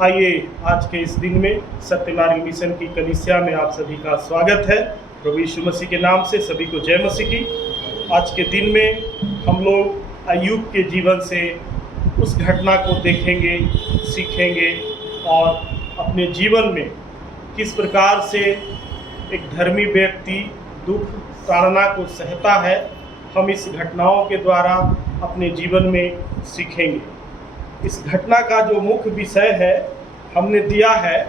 आइए आज के इस दिन में सत्यनारायण मिशन की कलीसिया में आप सभी का स्वागत है। प्रभु यीशु मसीह के नाम से सभी को जय मसीह की। आज के दिन में हम लोग अय्यूब के जीवन से उस घटना को देखेंगे, सीखेंगे और अपने जीवन में किस प्रकार से एक धर्मी व्यक्ति दुख ताड़ना को सहता है, हम इस घटनाओं के द्वारा अपने जीवन में सीखेंगे। इस घटना का जो मुख्य विषय है हमने दिया है,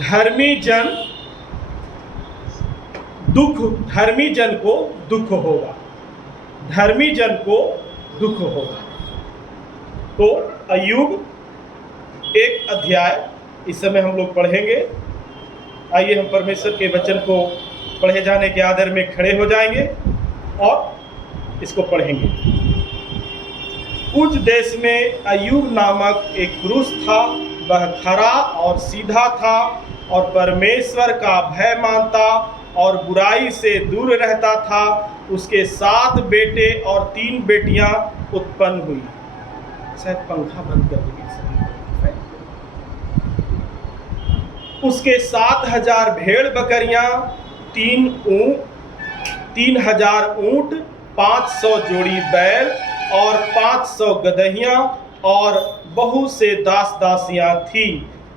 धर्मी जन को दुख होगा, धर्मी जन को दुख होगा। तो अय्यूब एक अध्याय इस समय हम लोग पढ़ेंगे। आइए हम परमेश्वर के वचन को पढ़े जाने के आदर में खड़े हो जाएंगे और इसको पढ़ेंगे। उस देश में अय्यूब नामक एक पुरुष था। वह खरा और सीधा था और परमेश्वर का भय मानता और बुराई से दूर रहता था। उसके 7 बेटे और 3 बेटियां उत्पन्न हुई। शायद पंखा बंद कर दीजिए। उसके 7,000 भेड़ बकरियां, 3,000 ऊंट, 500 जोड़ी बैल और 500 गदहियां और बहुत से दास दासियां थी।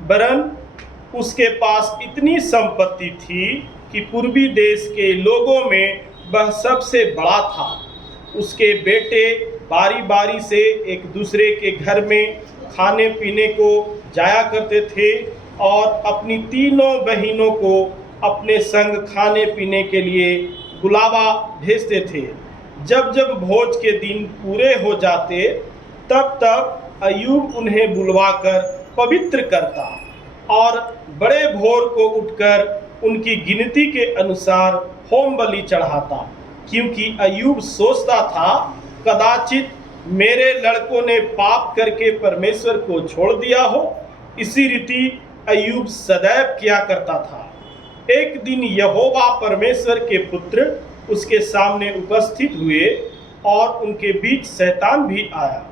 वरन उसके पास इतनी संपत्ति थी कि पूर्वी देश के लोगों में वह सबसे बड़ा था। उसके बेटे बारी बारी से एक दूसरे के घर में खाने पीने को जाया करते थे और अपनी तीनों बहनों को अपने संग खाने पीने के लिए बुलावा भेजते थे। जब जब भोज के दिन पूरे हो जाते तब तब अय्यूब उन्हें बुलवाकर पवित्र करता और बड़े भोर को उठकर उनकी गिनती के अनुसार होम बलि चढ़ाता, क्योंकि अय्यूब सोचता था कदाचित मेरे लड़कों ने पाप करके परमेश्वर को छोड़ दिया हो। इसी रीति अय्यूब सदैव किया करता था। एक दिन यहोवा परमेश्वर के पुत्र उसके सामने उपस्थित हुए और उनके बीच शैतान भी आया।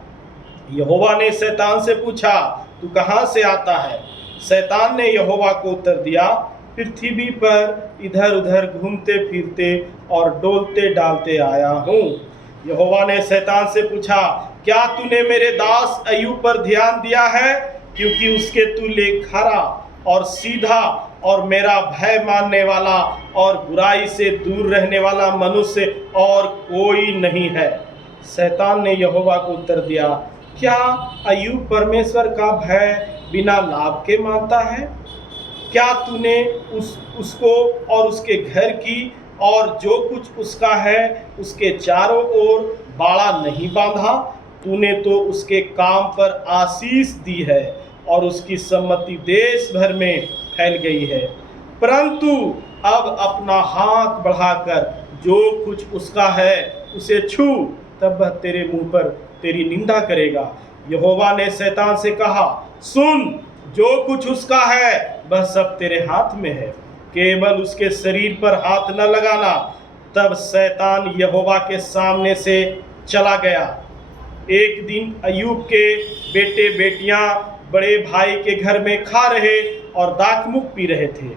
यहोवा ने शैतान से पूछा, तू कहाँ से आता है? शैतान ने यहोवा को उत्तर दिया, पृथ्वी पर इधर उधर घूमते फिरते और डोलते डालते आया हूँ। यहोवा ने शैतान से पूछा, क्या तूने मेरे दास अय्यूब पर ध्यान दिया है? क्योंकि उसके तुल्य खरा और सीधा और मेरा भय मानने वाला और बुराई से दूर रहने वाला मनुष्य और कोई नहीं है। शैतान ने यहोवा को उत्तर दिया, क्या अय्यूब परमेश्वर का भय बिना लाभ के मानता है? क्या तूने उसको और उसके घर की और जो कुछ उसका है उसके चारों ओर बाड़ा नहीं बांधा? तूने तो उसके काम पर आशीष दी है और उसकी सम्मति देश भर में फैल गई है। परंतु अब अपना हाथ बढ़ाकर जो कुछ उसका है उसे छू, तब वह तेरे मुंह पर तेरी निंदा करेगा। यहोवा ने शैतान से कहा, सुन, जो कुछ उसका है वह सब तेरे हाथ में है, केवल उसके शरीर पर हाथ न लगाना। तब शैतान यहोवा के सामने से चला गया। एक दिन अय्यूब के बेटे बेटियां बड़े भाई के घर में खा रहे और दाखमुख पी रहे थे।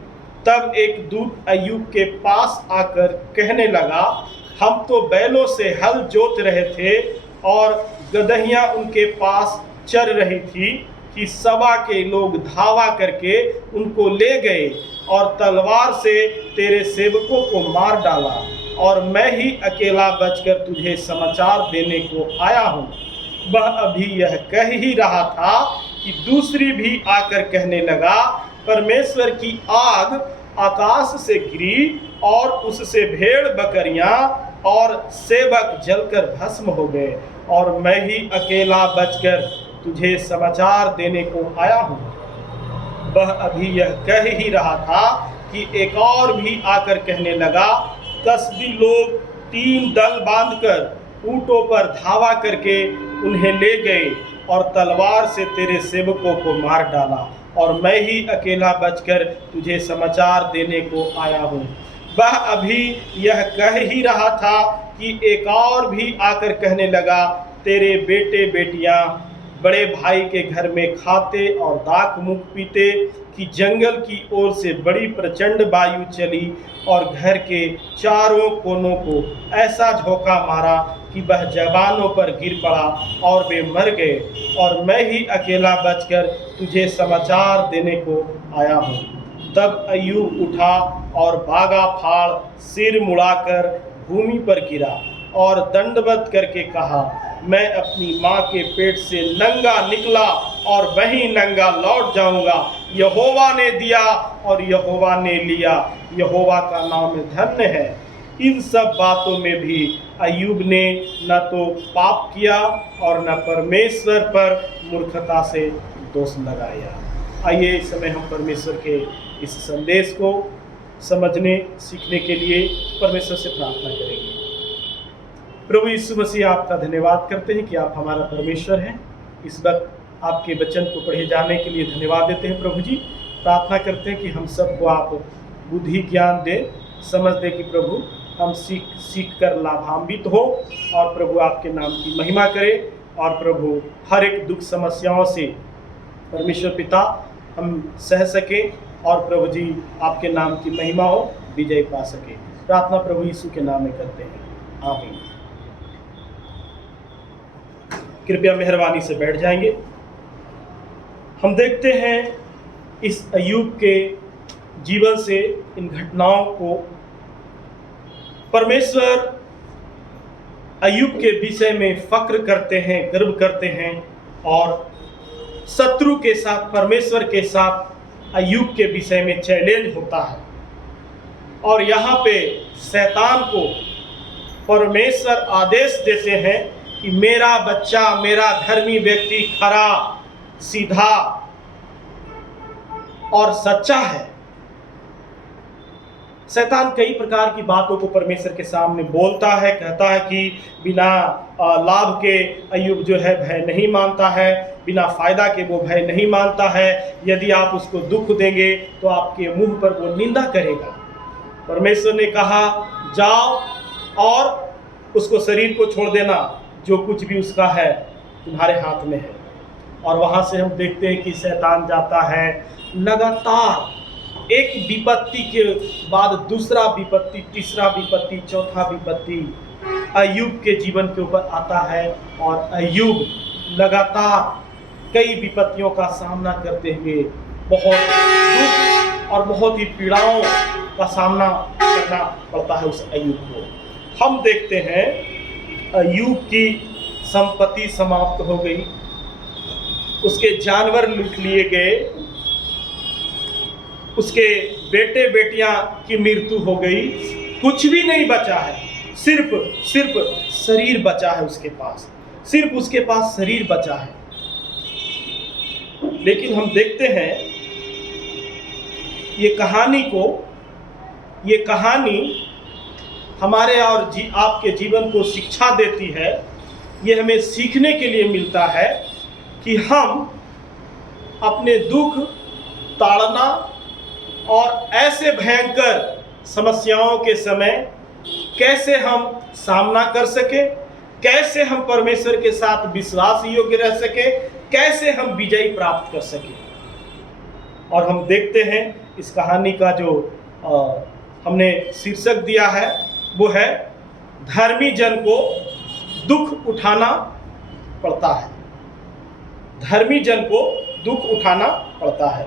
तब एक दूत अय्यूब के पास आकर कहने लगा, हम तो बैलों से हल जोत रहे थे और गदहियां उनके पास चर रही थी कि सभा के लोग धावा करके उनको ले गए और तलवार से तेरे सेवकों को मार डाला, और मैं ही अकेला बचकर तुझे समाचार देने को आया हूँ। वह अभी यह कह ही रहा था कि दूसरी भी आकर कहने लगा, परमेश्वर की आग आकाश से गिरी और उससे भेड़ बकरियां और सेवक जलकर भस्म हो गए, और मैं ही अकेला बचकर तुझे समाचार देने को आया हूँ। वह अभी यह कह ही रहा था कि एक और भी आकर कहने लगा, कसदी लोग 3 दल बांधकर ऊंटों पर धावा करके उन्हें ले गए और तलवार से तेरे सेवकों को मार डाला, और मैं ही अकेला बचकर तुझे समाचार देने को आया हूँ। वह अभी यह कह ही रहा था कि एक और भी आकर कहने लगा, तेरे बेटे बेटियां बड़े भाई के घर में खाते और दाख मुख पीते कि जंगल की ओर से बड़ी प्रचंड वायु चली और घर के चारों कोनों को ऐसा झोंका मारा कि वह जवानों पर गिर पड़ा और वे मर गए, और मैं ही अकेला बचकर तुझे समाचार देने को आया हूँ। तब अय्यूब उठा और भागा फाड़ सिर मुड़ाकर भूमि पर गिरा और दंडवत करके कहा, मैं अपनी माँ के पेट से नंगा निकला और वहीं नंगा लौट जाऊंगा। यहोवा ने दिया और यहोवा ने लिया, यहोवा का नाम धन्य है। इन सब बातों में भी अय्यूब ने न तो पाप किया और न परमेश्वर पर मूर्खता से दोष लगाया। आइए इस समय हम परमेश्वर के इस संदेश को समझने सीखने के लिए परमेश्वर से प्रार्थना करेंगे। प्रभु यीशु मसीह, आपका धन्यवाद करते हैं कि आप हमारा परमेश्वर हैं। इस वक्त आपके वचन को पढ़े जाने के लिए धन्यवाद देते हैं। प्रभु जी, प्रार्थना करते हैं कि हम सबको आप बुद्धि ज्ञान दें, समझ दें कि प्रभु हम सीख कर लाभान्वित हो, और प्रभु आपके नाम की महिमा करें। और प्रभु हर एक दुख समस्याओं से परमेश्वर पिता हम सह सकें, और प्रभु जी आपके नाम की महिमा हो, विजय पा सके। प्रार्थना प्रभु यीशु के नाम में करते हैं, आमीन। कृपया मेहरबानी से बैठ जाएंगे। हम देखते हैं इस अय्यूब के जीवन से इन घटनाओं को। परमेश्वर अय्यूब के विषय में फक्र करते हैं, गर्व करते हैं, और शत्रु के साथ, परमेश्वर के साथ अय्यूब के विषय में चैलेंज होता है। और यहाँ पे शैतान को परमेश्वर आदेश देते हैं कि मेरा बच्चा, मेरा धर्मी व्यक्ति खरा, सीधा और सच्चा है। शैतान कई प्रकार की बातों को परमेश्वर के सामने बोलता है, कहता है कि बिना लाभ के अय्यूब जो है भय नहीं मानता है, बिना फायदा के वो भय नहीं मानता है। यदि आप उसको दुख देंगे तो आपके मुंह पर वो निंदा करेगा। परमेश्वर ने कहा, जाओ और उसको शरीर को छोड़ देना, जो कुछ भी उसका है तुम्हारे हाथ में है। और वहाँ से हम देखते हैं कि शैतान जाता है, लगातार एक विपत्ति के बाद दूसरा विपत्ति, तीसरा विपत्ति, चौथा विपत्ति अय्यूब के जीवन के ऊपर आता है। और अय्यूब लगातार कई विपत्तियों का सामना करते हुए बहुत दुख और बहुत ही पीड़ाओं का सामना करना पड़ता है उस अय्यूब को। हम देखते हैं अय्यूब की संपत्ति समाप्त हो गई, उसके जानवर लूट लिए गए, उसके बेटे बेटियां की मृत्यु हो गई, कुछ भी नहीं बचा है। सिर्फ शरीर बचा है उसके पास, सिर्फ उसके पास शरीर बचा है। लेकिन हम देखते हैं ये कहानी हमारे और आपके जीवन को शिक्षा देती है। ये हमें सीखने के लिए मिलता है कि हम अपने दुख ताड़ना और ऐसे भयंकर समस्याओं के समय कैसे हम सामना कर सके, कैसे हम परमेश्वर के साथ विश्वास योग्य रह सके, कैसे हम विजय प्राप्त कर सके। और हम देखते हैं इस कहानी का जो हमने शीर्षक दिया है वो है धर्मी जन को दुख उठाना पड़ता है। धर्मी जन को दुख उठाना पड़ता है।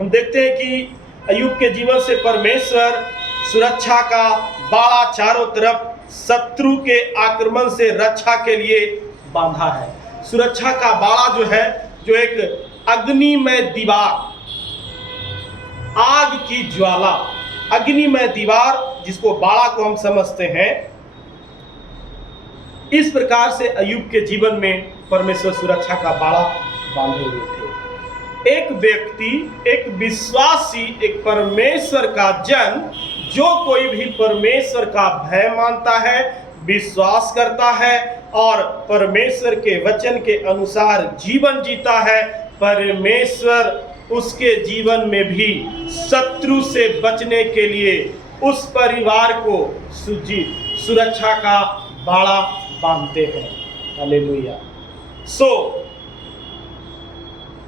हम देखते हैं कि अय्यूब के जीवन से परमेश्वर सुरक्षा का बाड़ा चारों तरफ शत्रु के आक्रमण से रक्षा के लिए बांधा है। सुरक्षा का बाड़ा जो है, जो एक अग्निमय दीवार, आग की ज्वाला, अग्निमय दीवार जिसको बाड़ा को हम समझते हैं, इस प्रकार से अय्यूब के जीवन में परमेश्वर सुरक्षा का बाड़ा बांधे हुए थे। एक व्यक्ति, एक विश्वासी, एक परमेश्वर का जन, जो कोई भी परमेश्वर का भय मानता है, विश्वास करता है और परमेश्वर के वचन के अनुसार जीवन जीता है, परमेश्वर उसके जीवन में भी शत्रु से बचने के लिए उस परिवार को सुरक्षा का बाड़ा बांधते हैं। हालेलुया।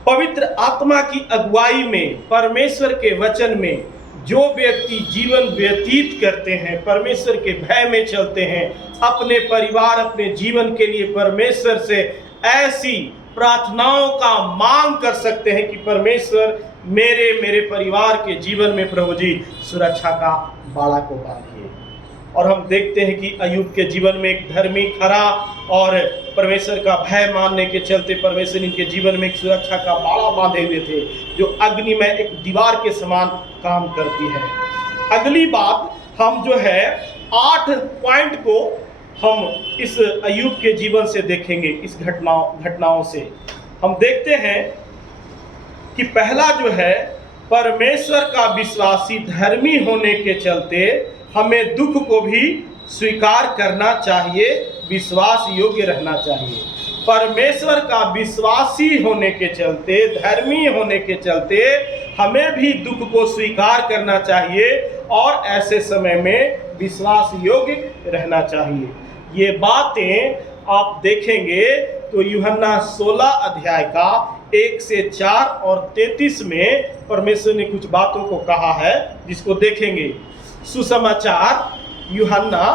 पवित्र आत्मा की अगुवाई में, परमेश्वर के वचन में जो व्यक्ति जीवन व्यतीत करते हैं, परमेश्वर के भय में चलते हैं, अपने परिवार, अपने जीवन के लिए परमेश्वर से ऐसी प्रार्थनाओं का मांग कर सकते हैं कि परमेश्वर मेरे परिवार के जीवन में प्रभु जी सुरक्षा का बाड़ा को बांधिए। और हम देखते हैं कि अय्यूब के जीवन में एक धर्मी, खरा और परमेश्वर का भय मानने के चलते परमेश्वर इनके जीवन में एक सुरक्षा का बाड़ा बांधे हुए थे, जो अग्नि में एक दीवार के समान काम करती है। अगली बात हम जो है 8 पॉइंट को हम इस अय्यूब के जीवन से देखेंगे। इस घटनाओं से हम देखते हैं कि पहला जो है, परमेश्वर का विश्वासी धर्मी होने के चलते हमें दुख को भी स्वीकार करना चाहिए, विश्वास योग्य रहना चाहिए। परमेश्वर का विश्वासी होने के चलते, धर्मी होने के चलते हमें भी दुख को स्वीकार करना चाहिए और ऐसे समय में विश्वास योग्य रहना चाहिए। ये बातें आप देखेंगे तो यूहन्ना 16 अध्याय का 1 से 4 और 33 में परमेश्वर ने कुछ बातों को कहा है, जिसको देखेंगे। सुसमाचार, यूहन्ना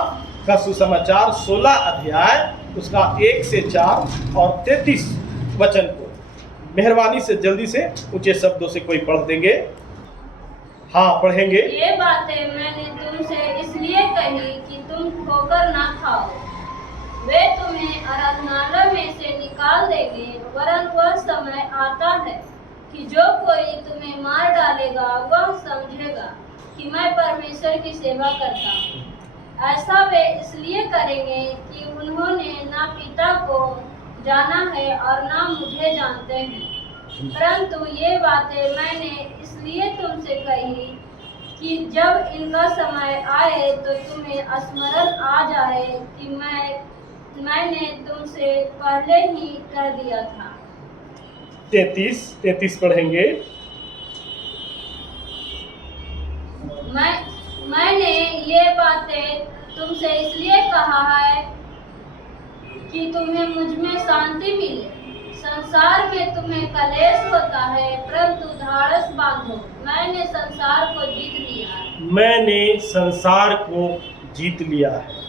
का सुसमाचार 16 अध्याय उसका 1 से 4 और 33 वचन को मेहरबानी से जल्दी से ऊंचे शब्दों से कोई पढ़ देंगे। हाँ, पढ़ेंगे। ये बातें मैंने तुमसे इसलिए कही कि तुम ठोकर ना खाओ। वे तुम्हें आराधनालय में से निकाल देंगे, वरन वह समय आता है कि जो कोई तुम्हें मार डालेगा वह समझेगा कि मैं परमेश्वर की सेवा करता हूँ। ऐसा वे इसलिए करेंगे कि उन्होंने ना पिता को जाना है और ना मुझे जानते हैं। परंतु ये बातें मैंने इसलिए तुमसे कही कि जब इनका समय आए तो तुम्हें स्मरण आ जाए कि मैंने तुमसे पहले ही कह दिया था। 33 पढ़ेंगे। मैंने ये बातें तुमसे इसलिए कहा है कि तुम्हें मुझ में शांति मिले। संसार में तुम्हें कलेश होता है, परंतु धाड़स बांधो, मैंने संसार को जीत लिया है। मैंने संसार को जीत लिया है।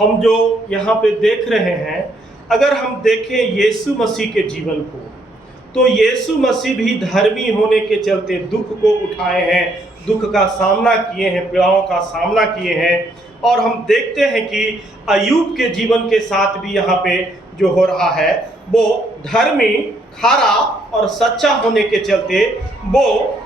हम जो यहाँ पे देख रहे हैं, अगर हम देखें यीशु मसीह के जीवन को, तो यीशु मसीह भी धर्मी होने के चलते दुख को उठाए हैं, दुख का सामना किए हैं, पीड़ाओं का सामना किए हैं। और हम देखते हैं कि अय्यूब के जीवन के साथ भी यहाँ पे जो हो रहा है, वो धर्मी, खरा और सच्चा होने के चलते वो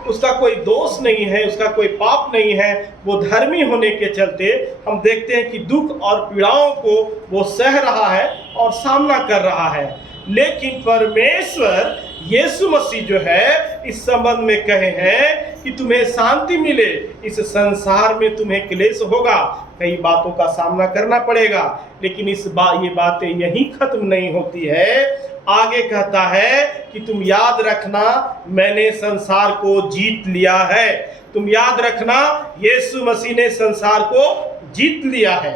उसका कोई दोष नहीं है, उसका कोई पाप नहीं है, वो धर्मी होने के चलते हम देखते हैं कि दुख और पीड़ाओं को वो सह रहा है और सामना कर रहा है। लेकिन परमेश्वर यीशु मसीह जो है इस संबंध में कहे हैं कि तुम्हें शांति मिले, इस संसार में तुम्हें क्लेश होगा, कई बातों का सामना करना पड़ेगा, लेकिन ये बातें यहीं खत्म नहीं होती है। आगे कहता है कि तुम याद रखना, मैंने संसार को जीत लिया है। तुम याद रखना, यीशु मसीह ने संसार को जीत लिया है।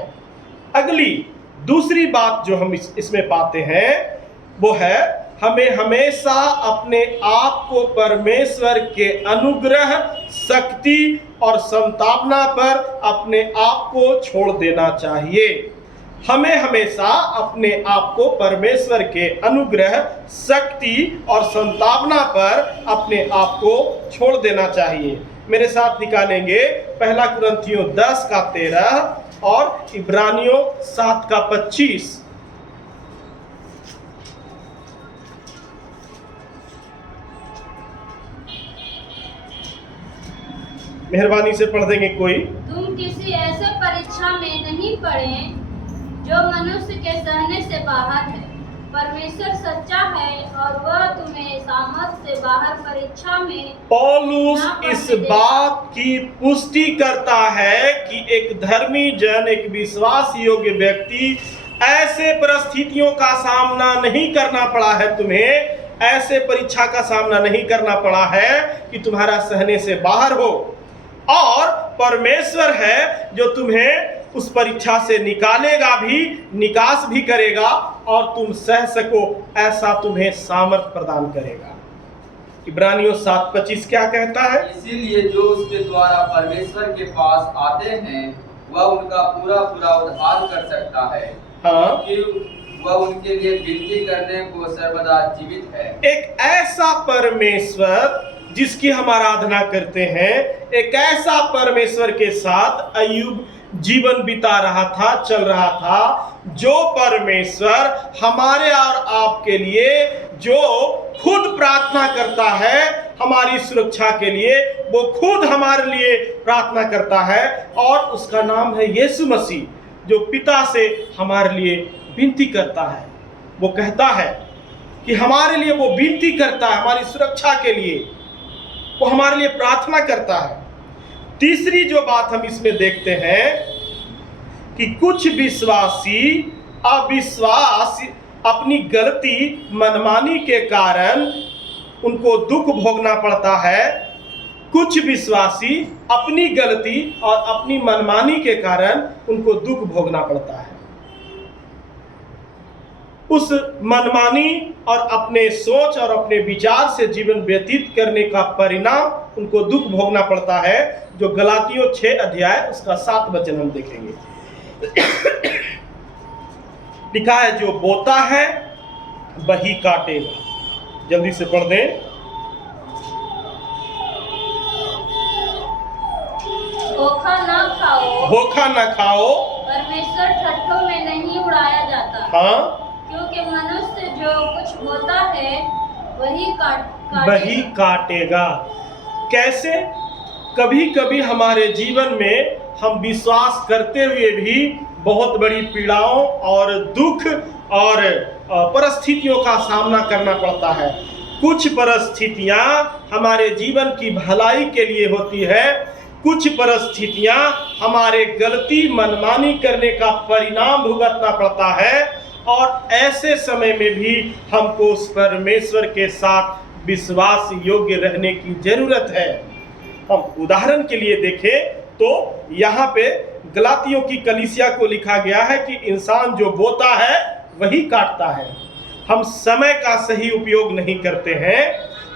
अगली दूसरी बात जो हम इसमें पाते हैं वो है, हमें हमेशा अपने आप को परमेश्वर के अनुग्रह, शक्ति और संतापना पर अपने आप को छोड़ देना चाहिए। हमें हमेशा अपने आप को परमेश्वर के अनुग्रह, शक्ति और संतापना पर अपने आप को छोड़ देना चाहिए। मेरे साथ निकालेंगे 1 कुरिन्थियों 10 का 13 और इब्रानियों 7 का 25। मेहरबानी से पढ़ देंगे कोई। तुम किसी ऐसे परीक्षा में नहीं पड़े जो मनुष्य के सहने से बाहर है। परमेश्वर सच्चा है और वह तुम्हें सामर्थ से बाहर परीक्षा में पौलुस इस बात की पुष्टि करता है कि एक धर्मी जन, एक विश्वास योग्य व्यक्ति ऐसे परिस्थितियों का सामना नहीं करना पड़ा है, तुम्हें ऐसे परीक्षा का सामना नहीं करना पड़ा है कि तुम्हारा सहने से बाहर हो, और परमेश्वर है जो तुम्हें उस परीक्षा से निकालेगा भी, निकास भी करेगा और तुम सह सको, ऐसा तुम्हें सामर्थ प्रदान करेगा। इब्रानियों 7:25 क्या कहता है? इसीलिए जो उसके द्वारा परमेश्वर के पास आते हैं वह उनका पूरा पूरा उद्धार कर सकता है, हाँ, कि वह उनके लिए विनती करने को सर्वदा जीवित है। एक ऐसा परमेश्वर जिसकी हम आराधना करते हैं, एक ऐसा परमेश्वर के साथ अय्यूब जीवन बिता रहा था, चल रहा था, जो परमेश्वर हमारे और आपके लिए जो खुद प्रार्थना करता है हमारी सुरक्षा के लिए, वो खुद हमारे लिए प्रार्थना करता है, और उसका नाम है यीशु मसीह, जो पिता से हमारे लिए विनती करता है। वो कहता है कि हमारे लिए वो विनती करता है, हमारी सुरक्षा के लिए वो हमारे लिए प्रार्थना करता है। तीसरी जो बात हम इसमें देखते हैं कि कुछ विश्वासी अविश्वास अपनी गलती मनमानी के कारण उनको दुख भोगना पड़ता है। कुछ विश्वासी अपनी गलती और अपनी मनमानी के कारण उनको दुख भोगना पड़ता है। उस मनमानी और अपने सोच और अपने विचार से जीवन व्यतीत करने का परिणाम उनको दुख भोगना पड़ता है, जो गलातियों 6 अध्याय उसका 7 वचन हम देखेंगे। लिखा है, जो बोता है वही काटेगा। जल्दी से पढ़ दें। धोखा ना खाओ, धोखा न खाओ, परमेश्वर ठट्ठों में नहीं उड़ाया जाता। हाँ, क्योंकि मनुष्य जो कुछ बोता है वही वही काटेगा। कैसे? कभी कभी हमारे जीवन में हम विश्वास करते हुए भी बहुत बड़ी पीड़ाओं और दुख और परिस्थितियों का सामना करना पड़ता है। कुछ परिस्थितियां हमारे जीवन की भलाई के लिए होती है, कुछ परिस्थितियां हमारे गलती मनमानी करने का परिणाम भुगतना पड़ता है, और ऐसे समय में भी हमको उस परमेश्वर के साथ विश्वास योग्य रहने की जरूरत है। हम उदाहरण के लिए देखें तो यहाँ पे गलातियों की कलीसिया को लिखा गया है कि इंसान जो बोता है वही काटता है। हम समय का सही उपयोग नहीं करते हैं,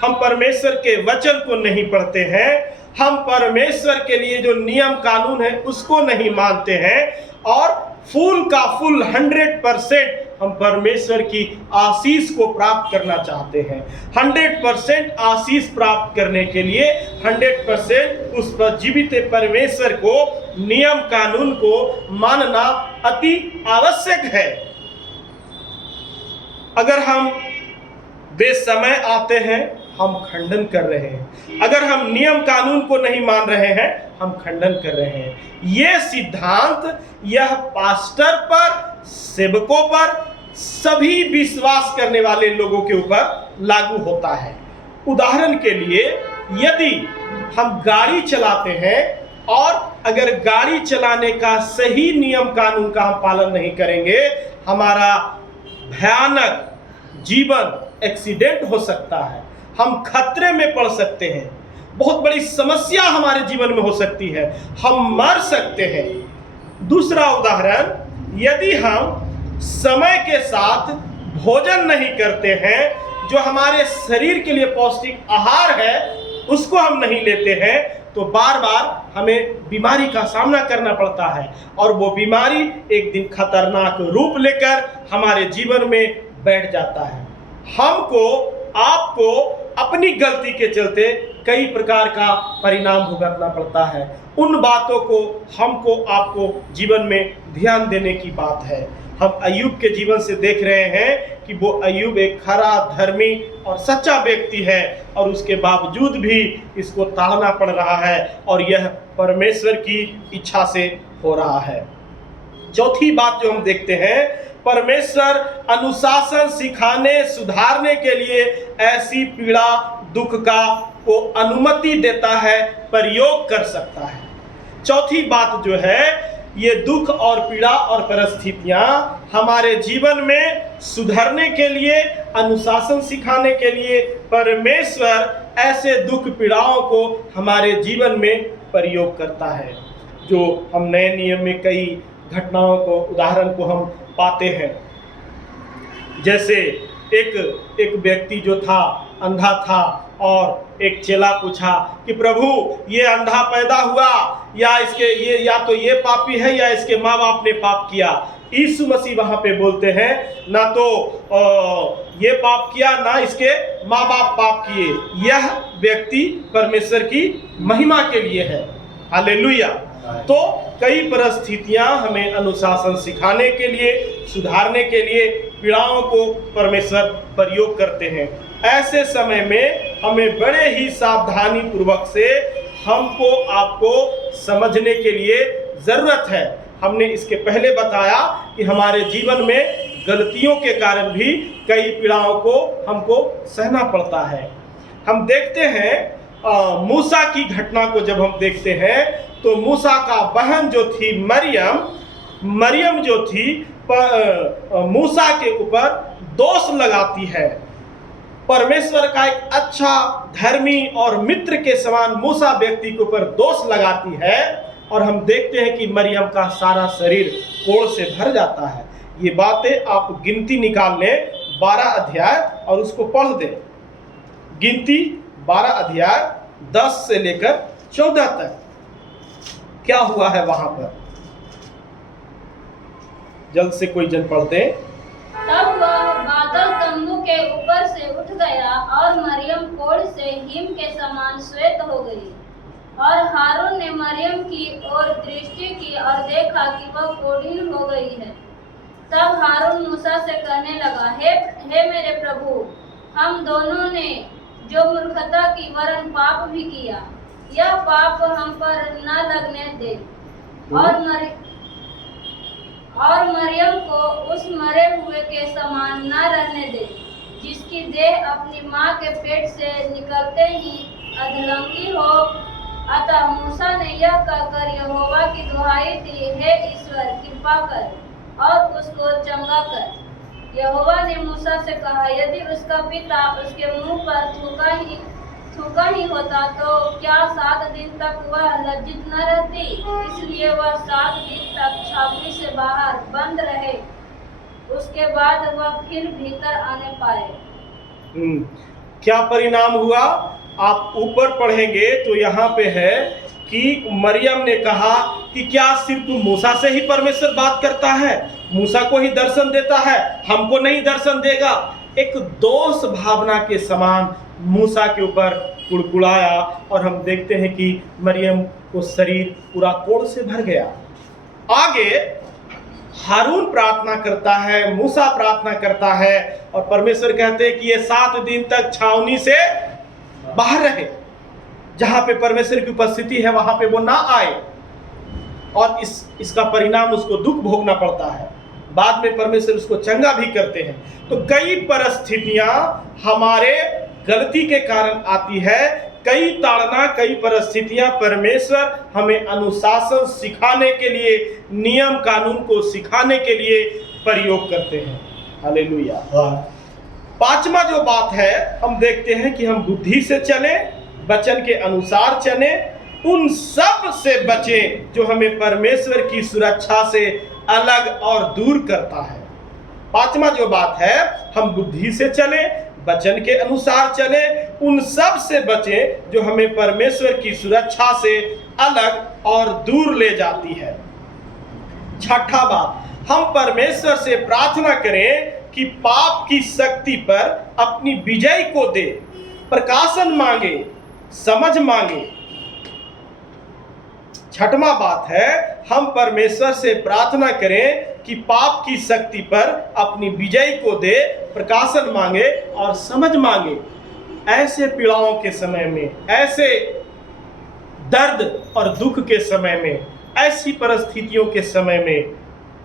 हम परमेश्वर के वचन को नहीं पढ़ते हैं, हम परमेश्वर के लिए जो नियम कानून है उसको नहीं मानते हैं, और फुल का फुल 100% हम परमेश्वर की आशीष को प्राप्त करना चाहते हैं। 100% आशीष प्राप्त करने के लिए 100% उस पर जीवित परमेश्वर को, नियम कानून को मानना अति आवश्यक है। अगर हम बेसमय आते हैं हम खंडन कर रहे हैं, अगर हम नियम कानून को नहीं मान रहे हैं हम खंडन कर रहे हैं। यह सिद्धांत यह पास्टर पर, सेवकों पर, सभी विश्वास करने वाले लोगों के ऊपर लागू होता है। उदाहरण के लिए यदि हम गाड़ी चलाते हैं और अगर गाड़ी चलाने का सही नियम कानून का हम पालन नहीं करेंगे, हमारा भयानक जीवन एक्सीडेंट हो सकता है, हम खतरे में पड़ सकते हैं, बहुत बड़ी समस्या हमारे जीवन में हो सकती है, हम मर सकते हैं। दूसरा उदाहरण, यदि हम समय के साथ भोजन नहीं करते हैं, जो हमारे शरीर के लिए पौष्टिक आहार है उसको हम नहीं लेते हैं, तो बार बार हमें बीमारी का सामना करना पड़ता है, और वो बीमारी एक दिन खतरनाक रूप लेकर हमारे जीवन में बैठ जाता है। हमको, आपको अपनी गलती के चलते कई प्रकार का परिणाम भुगतना पड़ता है। उन बातों को हमको, आपको जीवन में ध्यान देने की बात है। हम अय्यूब के जीवन से देख रहे हैं कि वो अय्यूब एक खरा, धर्मी और सच्चा व्यक्ति है, और उसके बावजूद भी इसको ताड़ना पड़ रहा है, और यह परमेश्वर की इच्छा से हो रहा है। चौथी बात जो हम देखते हैं, परमेश्वर अनुशासन सिखाने, सुधारने के लिए ऐसी पीड़ा, दुख का को अनुमति देता है, प्रयोग कर सकता है। चौथी बात जो है, ये दुख और पीड़ा और परिस्थितियां हमारे जीवन में सुधरने के लिए, अनुशासन सिखाने के लिए परमेश्वर ऐसे दुख पीड़ाओं को हमारे जीवन में प्रयोग करता है, जो हम नए नियम में कई घटनाओं को, उदाहरण को हम पाते हैं। जैसे एक व्यक्ति जो था, अंधा था, और एक चेला पूछा कि प्रभु ये अंधा पैदा हुआ या इसके ये या तो ये पापी है या इसके माँ बाप ने पाप किया। यीशु मसीह वहां पे बोलते हैं ना तो ये पाप किया ना इसके माँ बाप पाप किए, यह व्यक्ति परमेश्वर की महिमा के लिए है। हालेलुया। तो कई परिस्थितियां हमें अनुशासन सिखाने के लिए, सुधारने के लिए पीड़ाओं को परमेश्वर प्रयोग करते हैं। ऐसे समय में हमें बड़े ही सावधानी पूर्वक से हमको आपको समझने के लिए जरूरत है। हमने इसके पहले बताया कि हमारे जीवन में गलतियों के कारण भी कई पीड़ाओं को हमको सहना पड़ता है। हम देखते हैं मूसा की घटना को जब हम देखते हैं तो मूसा का बहन जो थी मरियम जो थी मूसा के ऊपर दोष लगाती है। परमेश्वर का एक अच्छा धर्मी और मित्र के समान मूसा व्यक्ति के ऊपर दोष लगाती है और हम देखते हैं कि मरियम का सारा शरीर कोढ़ से भर जाता है। ये बातें आप गिनती निकाल लें 12 अध्याय और उसको पढ़ दें। गिनती 12 अध्याय 10 से लेकर 14 तक क्या हुआ है वहां पर, जल्द से कोई जन पढ़ दे। तब वह बादल तंबू के ऊपर से उठ गया और मरियम कोढ़ से हिम के समान श्वेत हो गई। और हारून ने मरियम की ओर दृष्टि की और देखा कि वह कोढ़ीन हो गई है। तब हारून मूसा से कहने लगा, हे मेरे प्रभु, हम दोनों ने जो मूर्खता की वरन पाप भी किया, यह पाप हम पर न लगने दे और मरियम को उस मरे हुए के समान न रहने दे, जिसकी देह अपनी माँ के पेट से निकलते ही अधलंगी हो। अतः मूसा ने यह कहकर यहोवा की दुहाई दी, हे ईश्वर, कृपा कर और उसको चंगा कर। यहोवा ने मूसा से कहा, यदि उसका पिता उसके मुंह पर थूका ही होता तो क्या 7 दिन तक वह लज्जित न रहती? इसलिए वह 7 दिन तक छावनी से बाहर बंद रहे, उसके बाद वह फिर भीतर आने पाए। क्या परिणाम हुआ? आप ऊपर पढ़ेंगे तो यहाँ पे है कि मरियम ने कहा कि क्या सिर्फ मूसा से ही परमेश्वर बात करता है, मूसा को ही दर्शन देता है, हमको नहीं दर्शन देगा। एक दोष भावना के समान मूसा के ऊपर कुड़कुड़ाया और हम देखते हैं कि मरियम को शरीर पूरा कोढ़ से भर गया। आगे हारून प्रार्थना करता है, मूसा प्रार्थना करता है और परमेश्वर कहते हैं कि ये 7 दिन तक छावनी से बाहर रहे, जहां पे परमेश्वर की उपस्थिति है वहां पे वो ना आए। और इसका परिणाम उसको दुख भोगना पड़ता है। बाद में परमेश्वर उसको चंगा भी करते हैं। तो कई परिस्थितियां हमारे गलती के कारण आती है, कई ताड़ना, कई परिस्थितियां परमेश्वर हमें अनुशासन सिखाने के लिए, नियम कानून को सिखाने के लिए प्रयोग करते हैं। हालेलुया। 5वां जो बात है, हम देखते हैं कि हम बुद्धि से चले, वचन के अनुसार चले, उन सब से बचें जो हमें परमेश्वर की सुरक्षा से अलग और दूर करता है। 5वां जो बात है, हम बुद्धि से चले, वचन के अनुसार चले, उन सब से बचें जो हमें परमेश्वर की सुरक्षा से अलग और दूर ले जाती है। 6ठा बात, हम परमेश्वर से प्रार्थना करें कि पाप की शक्ति पर अपनी विजय को दे, प्रकाशन मांगे, समझ मांगे। 6वां बात है, हम परमेश्वर से प्रार्थना करें कि पाप की शक्ति पर अपनी विजय को दे, प्रकाशन मांगे और समझ मांगे। ऐसे पीड़ाओं के समय में, ऐसे दर्द और दुख के समय में, ऐसी परिस्थितियों के समय में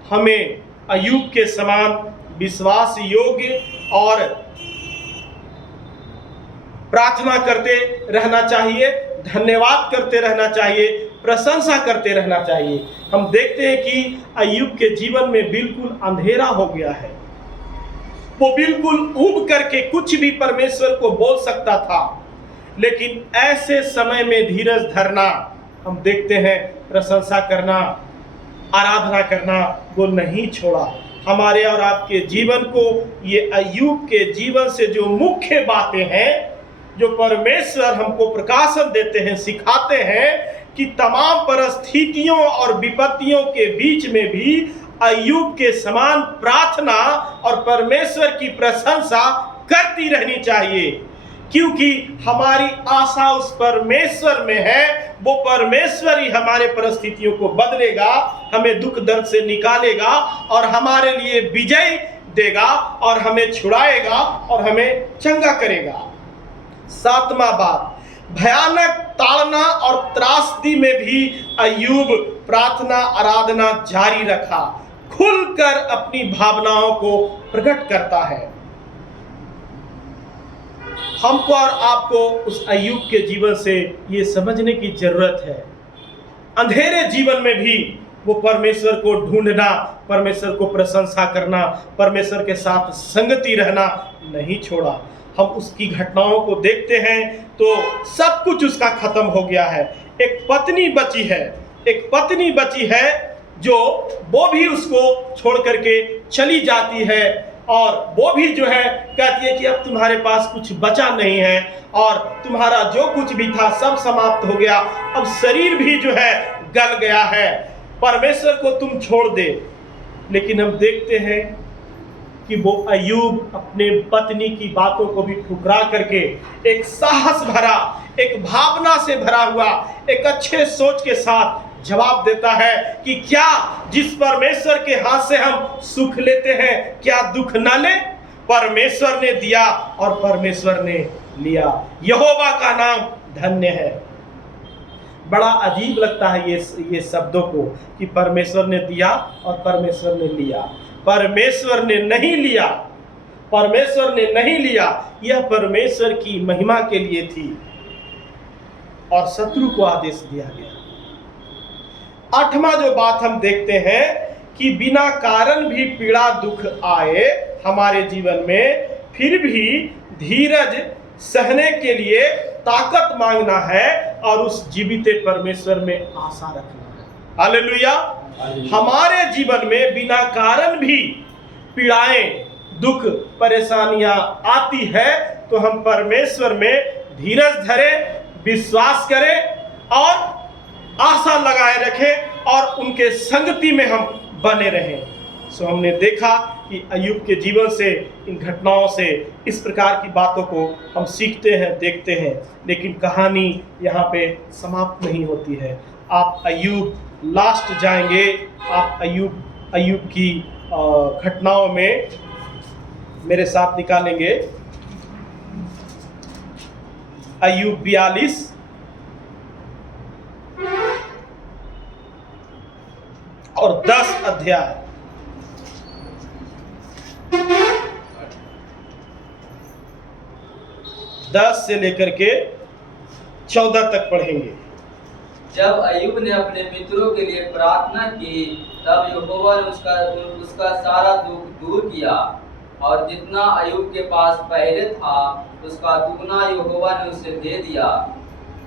हमें अय्यूब के समान विश्वास योग्य और प्रार्थना करते रहना चाहिए, धन्यवाद करते रहना चाहिए, प्रशंसा करते रहना चाहिए। हम देखते हैं कि अय्यूब के जीवन में बिल्कुल अंधेरा हो गया है। वो बिल्कुल ऊब करके कुछ भी परमेश्वर को बोल सकता था, लेकिन ऐसे समय में धीरज धरना, हम देखते हैं प्रशंसा करना, आराधना करना वो नहीं छोड़ा। हमारे और आपके जीवन को ये अय्यूब के जीवन से जो मुख्य बातें हैं, जो परमेश्वर हमको प्रकाशन देते हैं, सिखाते हैं कि तमाम परिस्थितियों और विपत्तियों के बीच में भी अय्यूब के समान प्रार्थना और परमेश्वर की प्रशंसा करती रहनी चाहिए, क्योंकि हमारी आशा उस परमेश्वर में है। वो परमेश्वर ही हमारे परिस्थितियों को बदलेगा, हमें दुख दर्द से निकालेगा और हमारे लिए विजय देगा और हमें छुड़ाएगा और हमें चंगा करेगा। 7वां बात, भयानक ताड़ना और त्रासदी में भी अय्यूब प्रार्थना आराधना जारी रखा, खुलकर अपनी भावनाओं को प्रकट करता है। हमको और आपको उस अय्यूब के जीवन से ये समझने की जरूरत है, अंधेरे जीवन में भी वो परमेश्वर को ढूंढना, परमेश्वर को प्रशंसा करना, परमेश्वर के साथ संगति रहना नहीं छोड़ा। हम उसकी घटनाओं को देखते हैं तो सब कुछ उसका खत्म हो गया है। एक पत्नी बची है जो वो भी उसको छोड़ करके चली जाती है और वो भी जो है कहती है कि अब तुम्हारे पास कुछ बचा नहीं है और तुम्हारा जो कुछ भी था सब समाप्त हो गया, अब शरीर भी जो है गल गया है, परमेश्वर को तुम छोड़ दे। लेकिन हम देखते हैं कि वो अय्यूब अपने पत्नी की बातों को भी ठुकरा करके एक साहस भरा, एक भावना से भरा हुआ, एक अच्छे सोच के साथ जवाब देता है कि क्या जिस परमेश्वर के हाथ से हम सुख लेते हैं क्या दुख न ले? परमेश्वर ने दिया और परमेश्वर ने लिया, यहोवा का नाम धन्य है। बड़ा अजीब लगता है ये शब्दों को कि परमेश्वर ने दिया और परमेश्वर ने लिया। परमेश्वर ने नहीं लिया, परमेश्वर ने नहीं लिया, यह परमेश्वर की महिमा के लिए थी और शत्रु को आदेश दिया गया। 8वां जो बात हम देखते हैं कि बिना कारण भी पीड़ा दुख आए हमारे जीवन में, फिर भी धीरज सहने के लिए ताकत मांगना है और उस जीवित परमेश्वर में आशा रखना है। हालेलुया। हमारे जीवन में बिना कारण भी पीड़ाएं दुख परेशानियां आती है तो हम परमेश्वर में धीरज धरें, विश्वास करें और आशा लगाए रखें और उनके संगति में हम बने रहें। सो हमने देखा कि अय्यूब के जीवन से, इन घटनाओं से इस प्रकार की बातों को हम सीखते हैं, देखते हैं। लेकिन कहानी यहाँ पे समाप्त नहीं होती है। आप अय्यूब लास्ट जाएंगे, आप अय्यूब की घटनाओं में मेरे साथ निकालेंगे। अय्यूब 42 और 10 अध्याय 10 से लेकर के 14 तक पढ़ेंगे। जब अय्यूब ने अपने मित्रों के लिए प्रार्थना की तब यहोवा ने उसका सारा दुख दूर किया और जितना अय्यूब के पास पहले था उसका दुगना यहोवा ने उसे दे दिया।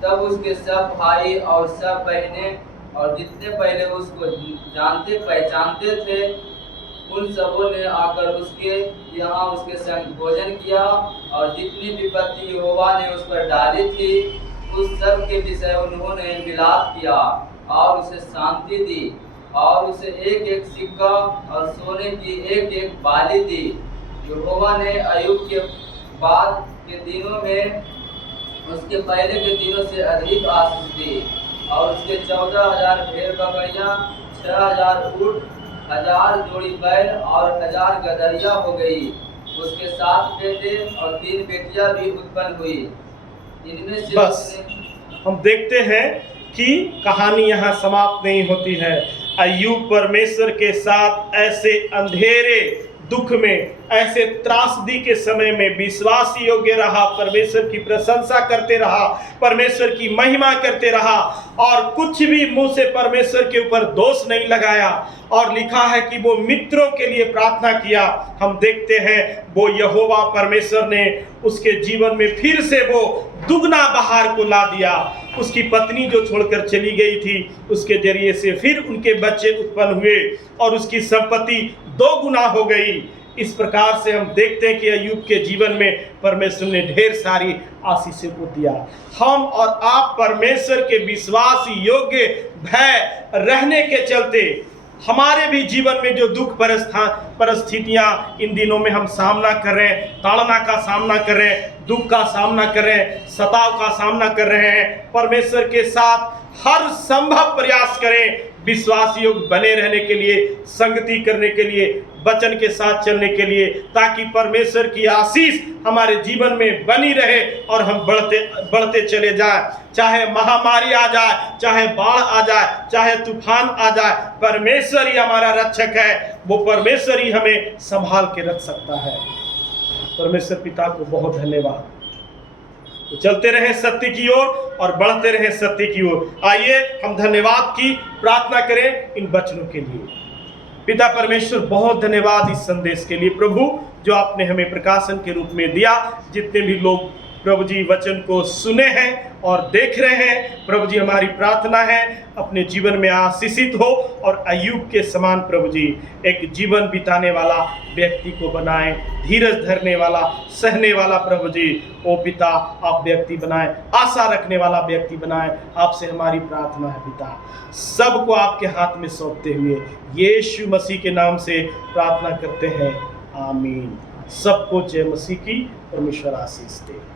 तब उसके सब भाई और सब बहनें और जितने पहले उसको जानते पहचानते थे उन सबों ने आकर उसके यहाँ उसके संग भोजन किया और जितनी विपत्ति यहोवा ने उस पर डाली थी उस सब के विषय उन्होंने विलाप किया और उसे शांति दी और उसे एक एक सिक्का और सोने की एक एक बाली दी। यहोवा ने अय्यूब के बाद के दिनों में उसके पहले के दिनों से अधिक आशीष दी और उसके 14,000 भेड़ बकरियां, 6,000 ऊँट, 1,000 जोड़ी बैल और 1,000 गदरिया हो गई। उसके 7 बेटे और 3 बेटियां भी उत्पन्न हुई। इनमें से बस हम देखते हैं कि कहानी यहाँ समाप्त नहीं होती है। अय्यूब परमेश्वर के साथ ऐसे अंधेरे दुख में, ऐसे त्रासदी के समय में विश्वास योग्य रहा, परमेश्वर की प्रशंसा करते रहा, परमेश्वर की महिमा करते रहा और कुछ भी मुंह से परमेश्वर के ऊपर दोष नहीं लगाया। और लिखा है कि वो मित्रों के लिए प्रार्थना किया। हम देखते हैं वो यहोवा परमेश्वर ने उसके जीवन में फिर से वो दुगना बहार को ला दिया। उसकी पत्नी जो छोड़कर चली गई थी उसके जरिए से फिर उनके बच्चे उत्पन्न हुए और उसकी संपत्ति 2 गुना हो गई। इस प्रकार से हम देखते हैं कि अय्यूब के जीवन में परमेश्वर ने ढेर सारी आशीषों को दिया। हम और आप परमेश्वर के विश्वास योग्य भय रहने के चलते हमारे भी जीवन में जो दुख परिस्थितियां इन दिनों में हम सामना कर रहे हैं, ताड़ना का सामना कर रहे हैं, दुख का सामना कर रहे हैं, सताव का सामना कर रहे हैं, परमेश्वर के साथ हर संभव प्रयास करें विश्वास योग्य बने रहने के लिए, संगति करने के लिए, वचन के साथ चलने के लिए, ताकि परमेश्वर की आशीष हमारे जीवन में बनी रहे और हम बढ़ते चले जाएं। चाहे महामारी आ जाए, चाहे बाढ़ आ जाए, चाहे तूफान आ जाए, परमेश्वर ही हमारा रक्षक है। वो परमेश्वर ही हमें संभाल के रख सकता है। परमेश्वर पिता को बहुत धन्यवाद। तो चलते रहे सत्य की ओर और बढ़ते रहे सत्य की ओर। आइए हम धन्यवाद की प्रार्थना करें इन वचनों के लिए। पिता परमेश्वर, बहुत धन्यवाद इस संदेश के लिए प्रभु, जो आपने हमें प्रकाशन के रूप में दिया। जितने भी लोग प्रभु जी वचन को सुने हैं और देख रहे हैं, प्रभु जी हमारी प्रार्थना है अपने जीवन में आशीषित हो और अय्यूब के समान प्रभु जी एक जीवन बिताने वाला व्यक्ति को बनाएं, धीरज धरने वाला, सहने वाला प्रभु जी ओ पिता आप व्यक्ति बनाएं, आशा रखने वाला व्यक्ति बनाएं। आपसे हमारी प्रार्थना है पिता, सबको आपके हाथ में सौंपते हुए यीशु मसीह के नाम से प्रार्थना करते हैं, आमीन। सबको जय मसीह की परमेश्वर आशीष दे।